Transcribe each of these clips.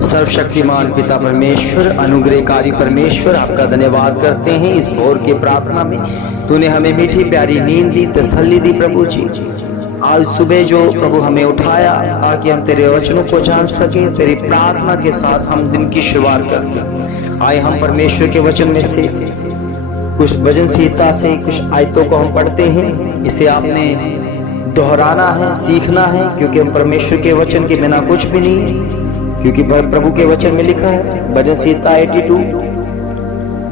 सर्वशक्तिमान पिता परमेश्वर, अनुग्रहकारी परमेश्वर, आपका धन्यवाद करते हैं इस भोर की प्रार्थना में तूने हमें मीठी प्यारी नींद दी, तसल्ली दी प्रभु जी। आज सुबह जो प्रभु हमें उठाया ताकि हम तेरे वचनों को जान सके, तेरी प्रार्थना के साथ हम दिन की शुरुआत करते आए। हम परमेश्वर के वचन में से कुछ भजन संहिता से कुछ आयतों को हम पढ़ते हैं। इसे आपने दोहराना है, सीखना है, क्योंकि हम परमेश्वर के वचन के बिना कुछ भी नहीं है। क्योंकि प्रभु के वचन में लिखा है, भजन संहिता 82,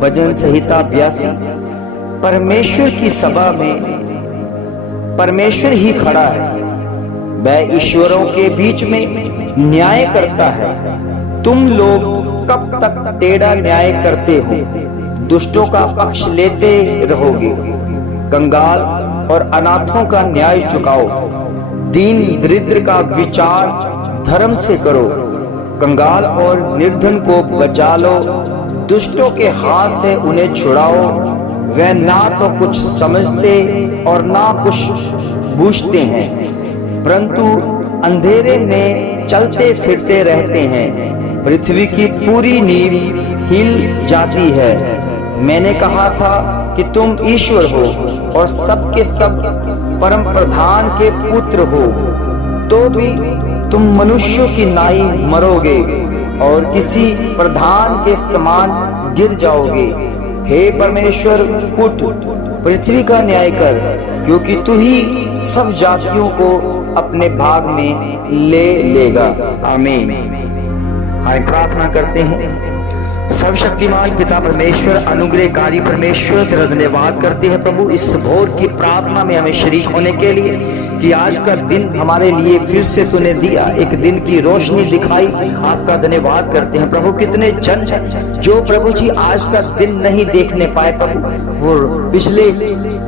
भजन संहिता 82, परमेश्वर की सभा में परमेश्वर ही खड़ा है, वह ईश्वरों के बीच में न्याय करता है। तुम लोग कब तक टेढ़ा न्याय करते हो, दुष्टों का पक्ष लेते रहोगे। कंगाल और अनाथों का न्याय चुकाओ, दीन दरिद्र का विचार धर्म से करो। कंगाल और निर्धन को बचा लो, दुष्टों के हाथ से उन्हें छुड़ाओ। वे ना तो कुछ समझते और ना कुछ बूझते हैं, परंतु अंधेरे में चलते फिरते रहते हैं। पृथ्वी की पूरी नींव हिल जाती है। मैंने कहा था कि तुम ईश्वर हो और सबके सब परम प्रधान के पुत्र हो, तो भी तुम मनुष्यों की नाई मरोगे और किसी प्रधान के समान गिर जाओगे। हे परमेश्वर, उठ, पृथ्वी का न्याय कर, क्योंकि तू ही सब जातियों को अपने भाग में ले लेगा। आमीन। हम प्रार्थना करते हैं। सर्वशक्तिमान पिता परमेश्वर, अनुग्रहकारी परमेश्वर, तेरा धन्यवाद करते हैं प्रभु इस भोर की प्रार्थना में हमें शरीक होने के लिए, कि आज का दिन हमारे लिए फिर से तूने दिया, एक दिन की रोशनी दिखाई। आपका धन्यवाद करते हैं प्रभु। कितने जन जो प्रभु जी आज का दिन नहीं देखने पाए प्रभु, वो पिछले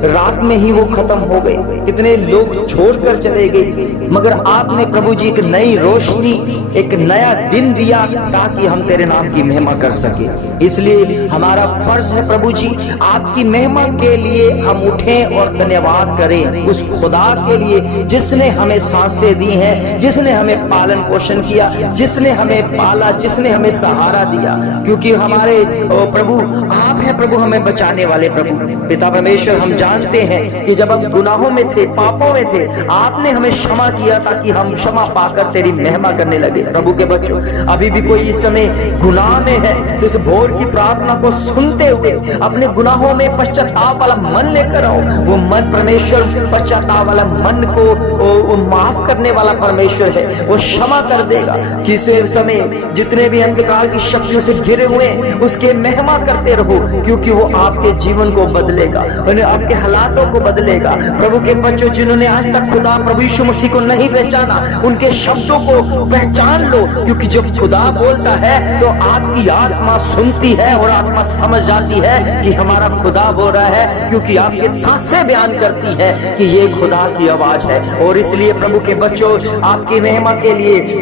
रात में ही वो खत्म हो गए। कितने लोग छोड़कर चले गए, मगर आपने प्रभु जी एक नई रोशनी, एक नया दिन दिया ताकि हम तेरे नाम की महिमा कर सके। इसलिए हमारा फर्ज है प्रभु जी, आपकी महिमा के लिए हम उठें और धन्यवाद करें उस खुदा के लिए जिसने हमें सांसें दी हैं, जिसने हमें पालन पोषण किया, जिसने हमें पाला, जिसने हमें सहारा दिया। क्योंकि हमारे प्रभु आप हैं प्रभु, हमें बचाने वाले प्रभु पिता परमेश्वर। हम जानते हैं कि जब हम गुनाहों में थे, पापों में थे, आपने हमें क्षमा किया ताकि हम क्षमा पाकर तेरी महिमा करने लगे। प्रभु के बच्चों, अभी भी कोई इस समय गुनाह में है तो इस भोर की प्रार्थना को सुनते हुए अपने गुनाहों में पश्चाताप वाला मन लेकर आओ। वो मन परमेश्वर पश्चाताप वाला मन को वो माफ करने वाला परमेश्वर है, वो क्षमा कर देगा। किसी समय जितने भी अंधकार की शक्तियों से घिरे हुए उसके महिमा करते रहो, क्योंकि वो आपके जीवन को बदलेगा, उन्हें आपके हालातों को बदलेगा। प्रभु के बच्चों, जिन्होंने आज तक खुदा प्रभु यीशु मसीह को नहीं पहचाना, उनके शब्दों को पहचान लो, क्योंकि जब खुदा बोलता है तो आपकी आत्मा सुनती है और आत्मा समझ जाती है कि हमारा खुदा बोल रहा है, क्योंकि आपके सांसें बयान करती है कि ये खुदा की आवाज है। और इसलिए प्रभु के बच्चों, आपकी महिमा के लिए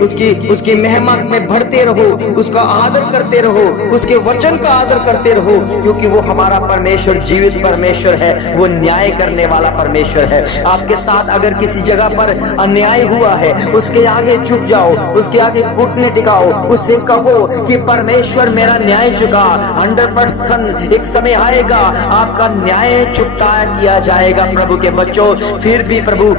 उसकी महिमा में बढ़ते रहो, उसका आदर करते रहो, उसके वचन का आदर करते रहो, क्योंकि वो हमारा परमेश्वर जीवित परमेश्वर है, वो न्याय करने वाला परमेश्वर है। आपके साथ अगर किसी जगह पर अन्याय हुआ है, उसके आगे झुक जाओ, उसके आगे घुटने टिकाओ, उससे कहो कि परमेश्वर मेरा न्याय चुका। 100% एक समय आएगा आपका न्याय चुकता किया जाएगा प्रभु के बच्चों। फिर भी प्रभु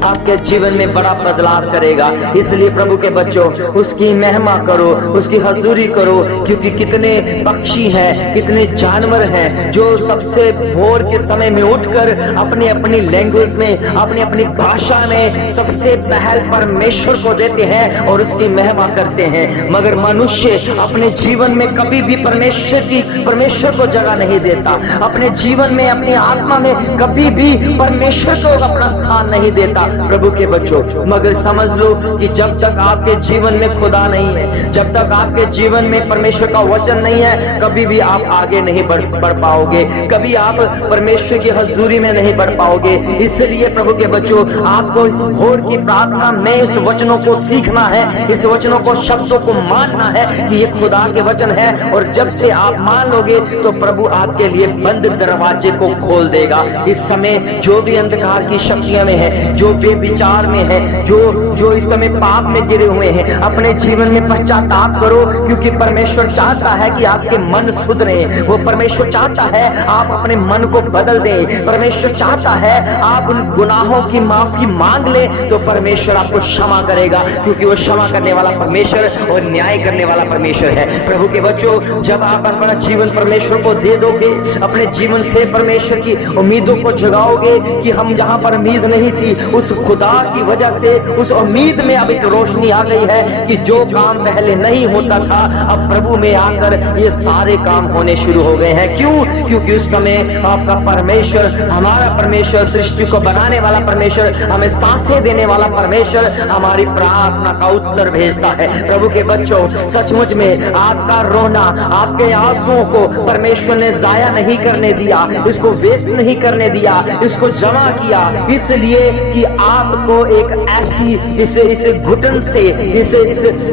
आपके जीवन में बड़ा बदलाव करेगा। इसलिए प्रभु के बच्चों, उसकी महिमा करो, उसकी हजूरी करो, क्योंकि कितने पक्षी हैं, कितने जानवर हैं जो सबसे भोर के समय में उठकर अपनी अपनी लैंग्वेज में, अपनी अपनी भाषा में सबसे पहल परमेश्वर को देते हैं और उसकी महिमा करते हैं। मगर मनुष्य अपने जीवन में कभी भी परमेश्वर को जगह नहीं देता, अपने जीवन में, अपनी आत्मा में कभी भी परमेश्वर को अपना स्थान नहीं देता प्रभु के बच्चों। मगर समझ लो कि जब तक आपके जीवन में खुदा नहीं है, जब तक आपके जीवन में परमेश्वर का वचन नहीं है, कभी भी आप आगे नहीं बढ़ पाओगे, कभी आप परमेश्वर की हजूरी में नहीं बढ़ पाओगे। इसलिए प्रभु के बच्चों, आपको इस भोर की प्रार्थना में इस वचनों को सीखना है, इस वचनों को, शब्दों को मानना है कि ये खुदा के वचन है। और जब से आप मान लोगे तो प्रभु आपके लिए बंद दरवाजे को खोल देगा। इस समय जो भी अंधकार की शक्तियां में है, जो बेविचार में है, जो इस समय पाप में गिरे हुए हैं, अपने जीवन में पश्चाताप करो, क्योंकि परमेश्वर चाहता है कि आपके मन सुधरे। वो परमेश्वर चाहता है आप अपने मन को बदल दें। परमेश्वर चाहता है आप उन गुनाहों की माफी मांग ले, तो परमेश्वर आपको क्षमा करेगा, क्योंकि वो क्षमा करने वाला परमेश्वर और न्याय करने वाला परमेश्वर है। प्रभु के बच्चों, जब आप अपना जीवन परमेश्वर को दे दोगे, अपने जीवन से परमेश्वर की उम्मीदों को जगाओगे कि हम जहां पर उम्मीद नहीं थी, उस खुदा की वजह से उस उम्मीद में अब एक रोशनी आ गई है कि जो काम पहले नहीं होता था, अब प्रभु में आकर ये सारे काम होने शुरू हो गए हैं। क्यों? क्योंकि उस समय आपका परमेश्वर, हमारा परमेश्वर, सृष्टि को बनाने वाला परमेश्वर, हमें सांसें देने वाला परमेश्वर हमारी प्रार्थना का उत्तर भेजता है। प्रभु के बच्चों, सचमुच में आपका रोना, आपके आंसुओं को परमेश्वर ने जाया नहीं करने दिया, इसको वेस्ट नहीं करने दिया, इसको जमा किया, इसलिए कि आपको एक ऐसी इसे घुटन से, इसे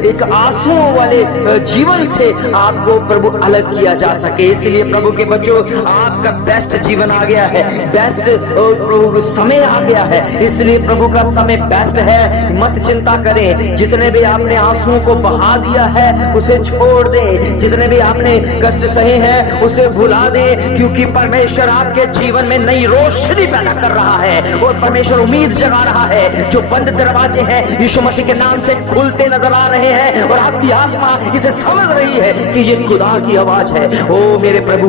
एक आंसुओं वाले जीवन से आपको प्रभु अलग किया जा सके। इसलिए प्रभु के बच्चों, आपका बेस्ट जीवन आ गया है, बेस्ट समय आ गया है, इसलिए प्रभु का समय बेस्ट है। मत चिंता करें, जितने भी आपने आंसुओं को बहा दिया है उसे छोड़ दें, जितने भी आपने कष्ट सहे हैं उसे भुला दें, क्योंकि परमेश्वर आपके जीवन में नई रोशनी पैदा कर रहा है और परमेश्वर उम्मीद जगा रहा है। जो बंद दरवाजे हैं यीशु मसीह के नाम से खुलते नजर आ रहे हैं और आपकी आत्मा इसे समझ रही है कि ये खुदा की आवाज है। ओ मेरे प्रभु,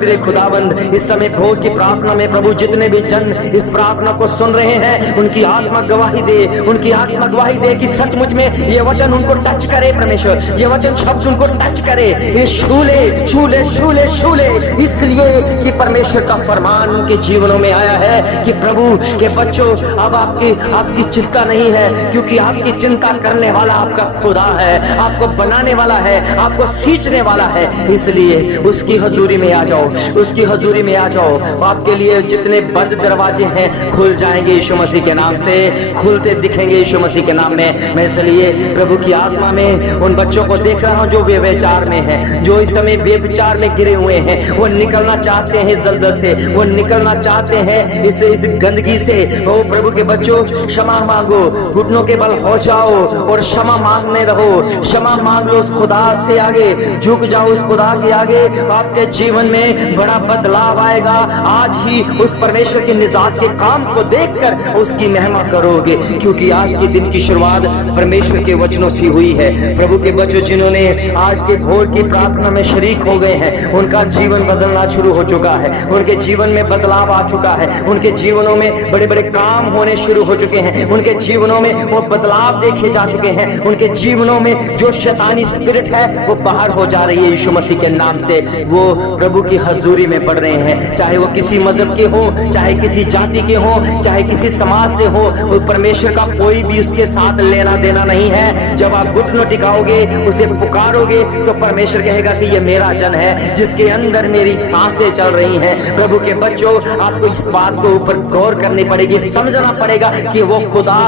मेरे खुदाबंद, इस समय भोर की प्रार्थना में प्रभु जितने भी जन इस प्रार्थना को सुन रहे हैं, उनकी आत्मा गवाही दे, उनकी आत्मा गवाही दे कि सचमुच में ये वचन उनको टच करे। परमेश्वर, ये वचन शब्द उनको टच करे, ये छूले छूले छूले छूले, इसलिए कि परमेश्वर का फरमान उनके जीवनों में आया है कि प्रभु के बच्चों, अब आपकी चिंता नहीं है, क्योंकि आपकी चिंता करने वाला आपका खुदा है, आपको बनाने वाला है, आपको सींचने वाला है। इसलिए उसकी हजूरी में आ जाओ, उसकी हजूरी में आ जाओ। आपके लिए जितने बंद दरवाजे हैं खुल जाएंगे यीशु मसीह के नाम से, खुलते दिखेंगे यीशु मसीह के नाम में। मैं इसलिए प्रभु की आत्मा में उन बच्चों को देख रहा हूं जो व्यभिचार में हैं, जो इस समय व्यभिचार में गिरे हुए हैं, वो निकलना चाहते हैं दलदल से, वो निकलना चाहते हैं इस गंदगी से। ओ प्रभु के बच्चों, क्षमा मांगो, घुटनों के बल हो जाओ और क्षमा मांगने रहो, क्षमा मांग लो उस खुदा से, आगे झुक जाओ उस खुदा के आगे। आपके जीवन में बड़ा बदलाव आएगा। आज ही उस परमेश्वर के निजात के काम को देखकर उसकी महिमा करोगे, क्योंकि आज के दिन की शुरुआत परमेश्वर के वचनों से हुई है। प्रभु के बच्चों, जिन्होंने आज के भोर की प्रार्थना में शरीक हो गए हैं, उनका जीवन बदलना शुरू हो चुका है, उनके जीवन में बदलाव आ चुका है, उनके जीवनों में बड़े बड़े काम होने शुरू हो चुके हैं, उनके जीवनों में वो बदलाव देखे जा चुके हैं, उनके जीवनों में जो शैतानी स्पिरिट है वो बाहर हो जा रही है यीशु मसीह के नाम से। वो प्रभु की हजूरी में पड़ रहे हैं, चाहे वो किसी मजहब के हो, चाहे किसी जाति के हो, चाहे किसी समाज से हो, वो परमेश्वर का कोई भी उसके साथ लेना देना नहीं है। जब आप घुटनों टिकाओगे, उसे पुकारोगे, तो परमेश्वर कहेगा कि ये मेरा जन है जिसके अंदर मेरी सांसें चल रही हैं। प्रभु के बच्चों, आपको इस बात को ऊपर गौर करनी पड़ेगी, समझना पड़ेगा कि वो खुदा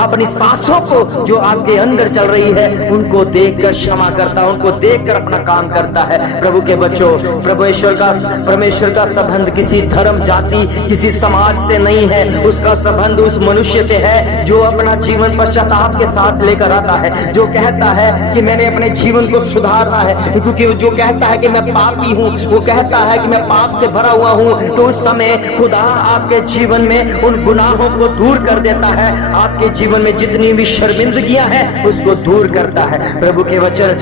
अपनी सांसों को जो आपके अंदर चल रही है उनको देखकर क्षमा करता है, उनको देखकर अपना काम करता है। प्रभु के बच्चों, परमेश्वर का संबंध किसी धर्म, जाति, किसी समाज से नहीं है, उसका संबंध उस मनुष्य से है जो अपना जीवन पश्चाताप के साथ लेकर आता है, जो कहता है कि मैंने अपने जीवन को सुधारना है, क्योंकि जो कहता है कि मैं पापी हूँ, वो कहता है कि मैं पाप से भरा हुआ हूँ, तो उस समय खुदा आपके जीवन में उन गुनाहों को दूर कर देता है। आपके जीवन में जितनी भी शर्मिंदगियां हैं उसको दूर करता है। प्रभु के वचन,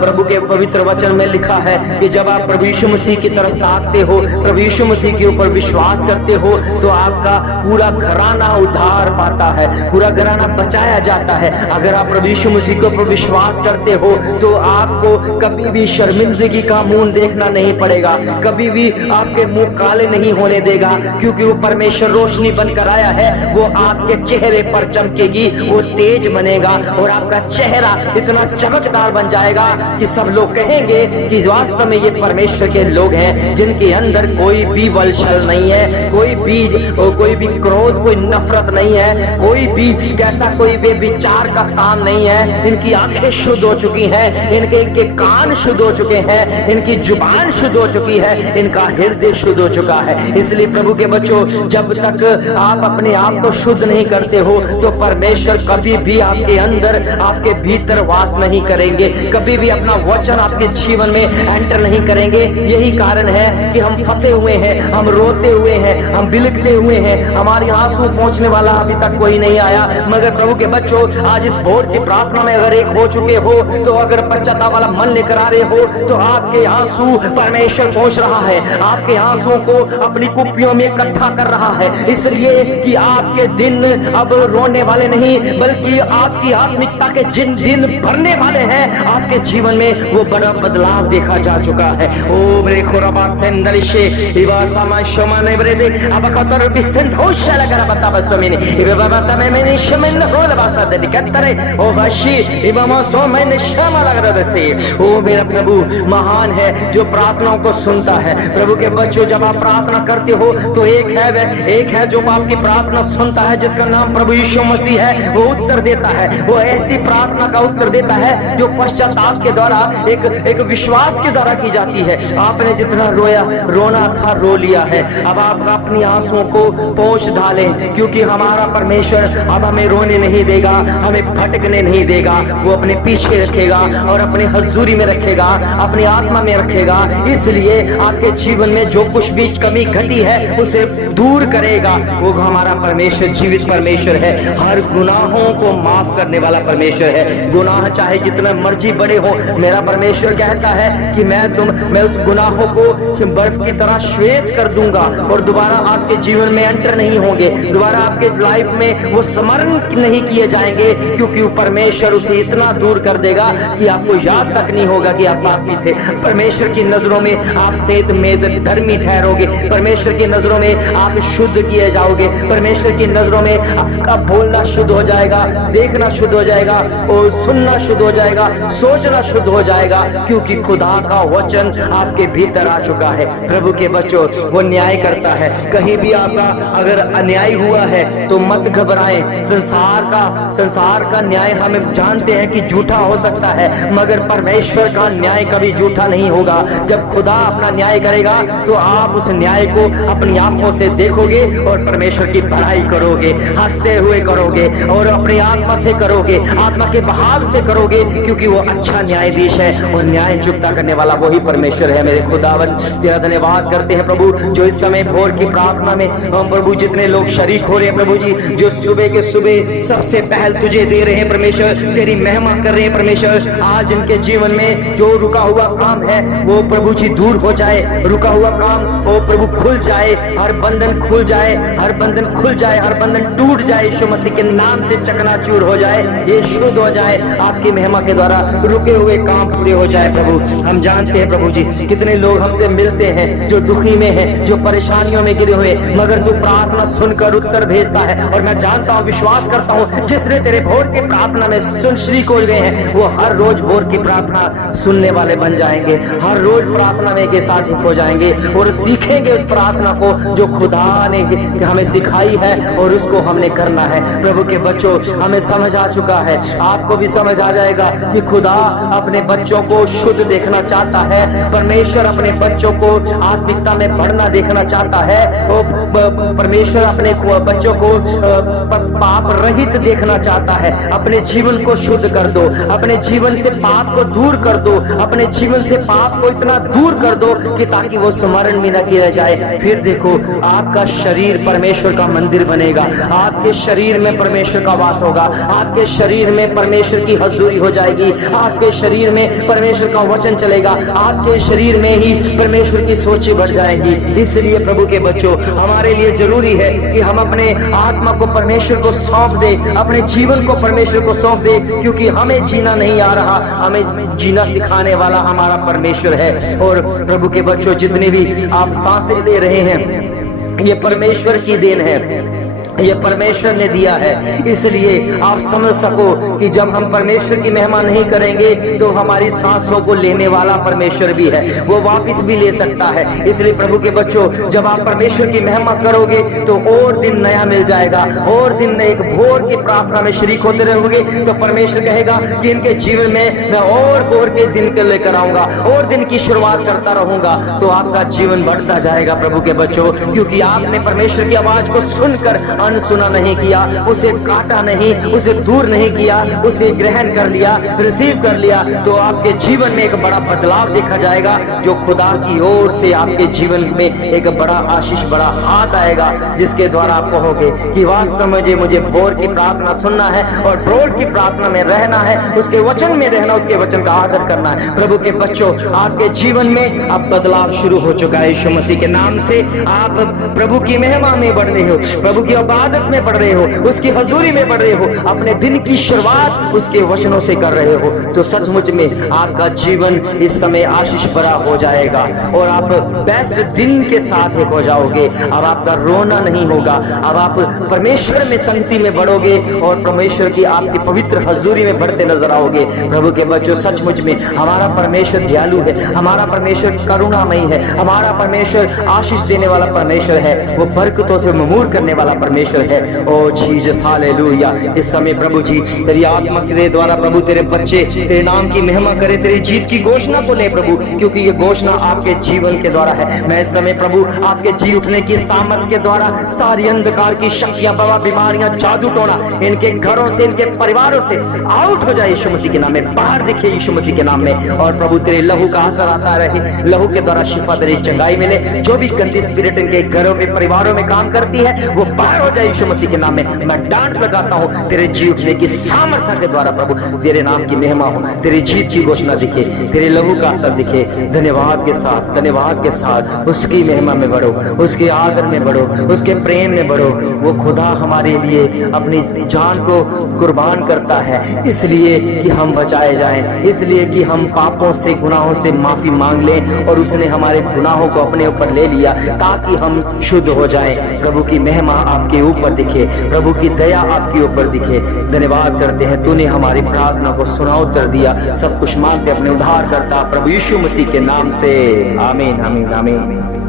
प्रभु के पवित्र वचन में लिखा है कि जब आप प्रभु यीशु मसीह की तरफ ताकते हो, प्रभु यीशु मसीह के ऊपर विश्वास करते हो, तो आपका पूरा घराना उद्धार पाता है, पूरा घराना बचाया जाता है। अगर आप प्रभु यीशु मसीह के ऊपर विश्वास करते हो तो आपको कभी भी शर्मिंदगी का मुंह देखना नहीं पड़ेगा, कभी भी आपके मुंह काले नहीं होने देगा, क्योंकि वो परमेश्वर रोशनी बनकर आया है। वो आपके चेहरे पर चमकेगी, वो तेज बनेगा और आपका चेहरा इतना चमकदार बन जाएगा कि सब लोग कहेंगे कि वास्तव में ये परमेश्वर के लोग हैं, जिनके अंदर कोई भी वलछल नहीं है, कोई भी क्रोध, कोई नफरत नहीं है, कोई भी कैसा कोई बेविचार का काम नहीं है। इनकी आंखें शुद्ध हो चुकी हैं, इनके कान शुद्ध हो चुके हैं, इनकी जुबान शुद्ध हो चुकी है, इनका हृदय शुद्ध हो चुका है। इसलिए प्रभु के बच्चों, जब तक आप अपने आप को शुद्ध नहीं करते हो तो परमेश्वर कभी भी आपके अंदर, आपके भीतर वास नहीं करेंगे, कभी भी अपना वचन आपके जीवन में एंटर नहीं करेंगे। यही कारण है कि हम फंसे हुए हैं, हम रोते हुए हैं, हम बिलखते हुए हैं, हमारे आंसू पहुंचने वाला अभी तक कोई नहीं आया। मगर प्रभु के बच्चों, आज इस भोर की प्रार्थना में अगर एक हो चुके हो, तो अगर पश्चाताप वाला मन लेकर आ रहे हो, तो आपके आंसू परमेश्वर पहुंच रहा है, आपके आंसुओं को अपनी कुप्पियों में इकट्ठा कर रहा है, इसलिए कि आपके दिन अब रोने वाले नहीं, बल्कि आपकी आत्मिकता के जिन दिन भरने वाले हैं आपके जीवन में, वो बड़ा बदलाव देखा जा चुका है। ओ मेरे खुराबा सेंदलिशे इवा सामा शोमाने ब्रेदे अबकतर बिसेंट होशला करा बता बसमिनी इवा बाबा समय में निशमन होल बासा दे कतरे ओ बशी इवा मसो में शमा लग रहा से। ओ मेरा प्रभु महान है जो प्रार्थनाओं को सुनता है। प्रभु के बच्चों, जब आप प्रार्थना करते हो तो एक है जो आपकी प्रार्थना सुनता है, जिसका नाम प्रभु यीशु मसीह है। वो उत्तर देता है, वो ऐसी प्रार्थना का उत्तर देता है जो पश्चाताप के द्वारा, एक विश्वास के द्वारा की जाती है। आपने जितना रोना था रो लिया है, अब आप अपनी आंसुओं को पोंछ डालें, क्योंकि हमारा परमेश्वर अब हमें रोने नहीं देगा, हमें भटकने नहीं देगा। वो अपने पीछे रखेगा और अपने हजूरी में रखेगा, अपनी आत्मा में रखेगा। इसलिए आपके जीवन में जो कुछ भी कमी घटी है उसे दूर करेगा। वो हमारा परमेश्वर जीवित परमेश्वर है, हर गुनाहों को माफ करने वाला परमेश्वर है। गुनाह चाहे जितना मर्जी बड़े हो, मेरा परमेश्वर कहता है कि मैं उस गुनाहों को बर्फ की तरह श्वेत कर दूंगा और दोबारा आपके जीवन में एंटर नहीं होंगे, दोबारा आपके लाइफ में वो स्मरण नहीं किए जाएंगे, क्योंकि वो परमेश्वर उसे इतना दूर कर देगा कि आपको याद तक नहीं होगा कि आप पापी थे। परमेश्वर की नजरों में आप सेत में धर्मी ठहरोगे, परमेश्वर की नजरों में आप शुद्ध किए जाओगे, परमेश्वर की नजरों में आपका बोलना शुद्ध हो जाएगा, देखना शुद्ध हो जाएगा और सुनना शुद्ध हो जाएगा, सोचना शुद्ध हो जाएगा, क्योंकि खुदा का वचन आपके भीतर आ चुका है। प्रभु के बच्चों, वो न्याय करता है। कहीं भी आपका अगर अन्याय हुआ है तो मत घबराएं। संसार का न्याय हमें जानते हैं कि झूठा हो सकता है, मगर परमेश्वर का न्याय कभी झूठा नहीं होगा। जब खुदा अपना न्याय करेगा तो आप उस न्याय को अपनी आंखों से देखोगे और परमेश्वर की बड़ाई करोगे, हंसते हुए करोगे और अपनी आत्मा से करोगे, आत्मा के बहाव से करोगे, क्योंकि वो अच्छा न्यायाधीश है और न्याय चुकता करने वाला वही परमेश्वर है। मेरे खुदावन, तेरा धन्यवाद करते हैं प्रभु, जो इस समय भोर की प्रार्थना में हम प्रभु जितने लोग शरीक हो रहे हैं प्रभु जी, जो सुबह के सुबह सबसे पहल तुझे दे रहे हैं परमेश्वर, तेरी महिमा कर रहे हैं परमेश्वर। आज इनके जीवन में जो रुका हुआ काम है वो प्रभु जी दूर हो जाए, रुका हुआ काम वो प्रभु खुल जाए, हर बंधन खुल जाए, हर बंधन खुल जाए, हर बंधन टूट जाए, यीशु मसीह के नाम से चकनाचूर हो जाए, ये शुद्ध हो जाए, आपकी महिमा के द्वारा रुके हुए काम पूरे हो जाए। प्रभु हम जानते हैं प्रभु जी कितने लोग हमसे मिलते हैं जो दुखी में हैं, जो परेशानियों में गिरे हुए, मगर तू प्रार्थना सुनकर उत्तर भेजता है। और मैं जानता हूँ, विश्वास करता हूँ, जिसने तेरे भोर की प्रार्थना में सुन श्री को गए हैं वो हर रोज भोर की प्रार्थना सुनने वाले बन जाएंगे, हर रोज प्रार्थना में के साथ हो जाएंगे और सीखेंगे उस प्रार्थना को जो खुदा ने हमें सिखाई है और उसको हमने करना है। प्रभु के बच्चों, हमें समझ आ चुका है, आपको भी समझ आ जाएगा कि खुदा अपने बच्चों को शुद्ध देखना चाहता है, परमेश्वर अपने बच्चों को आत्मिकता में बढ़ना देखना चाहता है, परमेश्वर अपने बच्चों को पाप रहित देखना चाहता है। अपने जीवन को शुद्ध कर दो, अपने जीवन से पाप को दूर कर दो, अपने जीवन से पाप को इतना दूर कर दो कि ताकि वो स्मरण में न किया जाए। फिर देखो, आपका शरीर परमेश्वर का मंदिर बनेगा, आपके शरीर में परमेश्वर का वास होगा, आपके शरीर में परमेश्वर की हजूरी हो जाएगी, आपके शरीर में परमेश्वर का वचन चलेगा, आपके शरीर में ही परमेश्वर की सोचें बढ़ जाएंगी। इसलिए प्रभु के बच्चों, हमारे लिए जरूरी है कि हम अपने आत्मा को परमेश्वर को सौंप दे, अपने जीवन को परमेश्वर को सौंप दे, क्योंकि हमें जीना नहीं आ रहा, हमें जीना सिखाने वाला हमारा परमेश्वर है। और प्रभु के बच्चों, जितने भी आप सांसें ले रहे हैं ये परमेश्वर की देन है, ये परमेश्वर ने दिया है। इसलिए आप समझ सको कि जब हम परमेश्वर की महिमा नहीं करेंगे तो हमारी सांसों को लेने वाला परमेश्वर भी है, वो वापस भी ले सकता है। इसलिए प्रभु के बच्चों, जब आप परमेश्वर की महिमा करोगे तो और दिन नया मिल जाएगा, और दिन एक भोर की प्रार्थना में शरीक होते रहोगे तो परमेश्वर कहेगा कि इनके जीवन में मैं और भोर के दिन के लेकर आऊंगा, और दिन की शुरुआत करता रहूंगा, तो आपका जीवन बढ़ता जाएगा प्रभु के बच्चों, क्योंकि आपने परमेश्वर की आवाज को सुनकर अनसुना नहीं किया, उसे काटा नहीं, उसे दूर नहीं किया, उसे ग्रहण कर लिया, रिसीव कर लिया, तो आपके जीवन में एक बड़ा बदलाव देखा जाएगा, जो खुदा की ओर से आपके जीवन में एक बड़ा आशीष, बड़ा हाथ आएगा, जिसके द्वारा आप कहोगे कि वास्तव में मुझे भोर की प्रार्थना सुनना है और भोर की प्रार्थना में रहना है, उसके वचन में रहना, उसके वचन का आदर करना है। प्रभु के बच्चों, आपके जीवन में अब बदलाव शुरू हो चुका है। यीशु मसीह के नाम से आप प्रभु की महिमा में बढ़ रहे हो, प्रभु की इबादत में बढ़ रहे हो, उसकी हजूरी में बढ़ रहे हो, अपने दिन की शुरुआत उसके वचनों से कर रहे हो, तो सचमुच में आपका जीवन इस समय आशीष भरा हो जाएगा और आप बेस्ट दिन के साथ एक हो जाओगे। अब आपका रोना नहीं होगा, अब आप परमेश्वर में संगति में बढ़ोगे और परमेश्वर की आपकी पवित्र हजूरी में बढ़ते नजर आओगे। प्रभु के बच्चों, सचमुच में हमारा परमेश्वर दयालु है, हमारा परमेश्वर करुणामयी है, हमारा परमेश्वर आशीष देने वाला परमेश्वर है, वो बरकतों से ममूर करने वाला परमेश्वर है। ओ जीसस, हालेलुया। इस समय प्रभु जी तेरी आत्मा के द्वारा प्रभु तेरे बच्चे तेरे नाम की महिमा करे, तेरी जीत की घोषणा को ले प्रभु, क्योंकि ये घोषणा आपके जीवन के द्वारा है। मैं इस समय प्रभु आपके जी उठने की सामर्थ के द्वारा सारी अंधकार की शक्तियां, बाबा बीमारियां, जादू टोना इनके घरों से, इनके परिवारों से आउट हो जाए यीशु मसीह के नाम में, बाहर दिखे यीशु मसीह के नाम में। और प्रभु तेरे लहू का असर आता रहे, लहू के द्वारा शिफा, तेरी चंगाई मिले। जो भी गंदी स्पिरिट इनके घरों में, परिवारों में काम करती है, वो बाहर हो जाए यीशु मसीह के नाम में। मैं डांट लगाता हूँ तेरे जी उठने की सामर्थ्य के द्वारा प्रभु तेरे नाम की महिमा हो, तेरी जीत की घोषणा दिखे, तेरे लहू का असर दिखे। धन्यवाद के साथ, धन्यवाद के साथ उसकी महिमा में बढ़ो, उसके आदर में बढ़ो, उसके प्रेम में बढ़ो। वो खुदा हमारे लिए अपनी जान को कुर्बान करता है, इसलिए कि हम बचाए जाएं, इसलिए कि हम पापों से, गुनाहों से माफी मांग लें, और उसने हमारे गुनाहों को अपने ऊपर ले लिया ताकि हम शुद्ध हो जाएं। प्रभु की महिमा आपके ऊपर दिखे, प्रभु की दया आपके ऊपर दिखे। धन्यवाद करते हैं, तूने हमारी प्रार्थना को सुना, उत्तर दिया। सब कुछ मांगते अपने उद्धार करता प्रभु यीशु मसीह के नाम से, आमीन, आमीन, आमीन।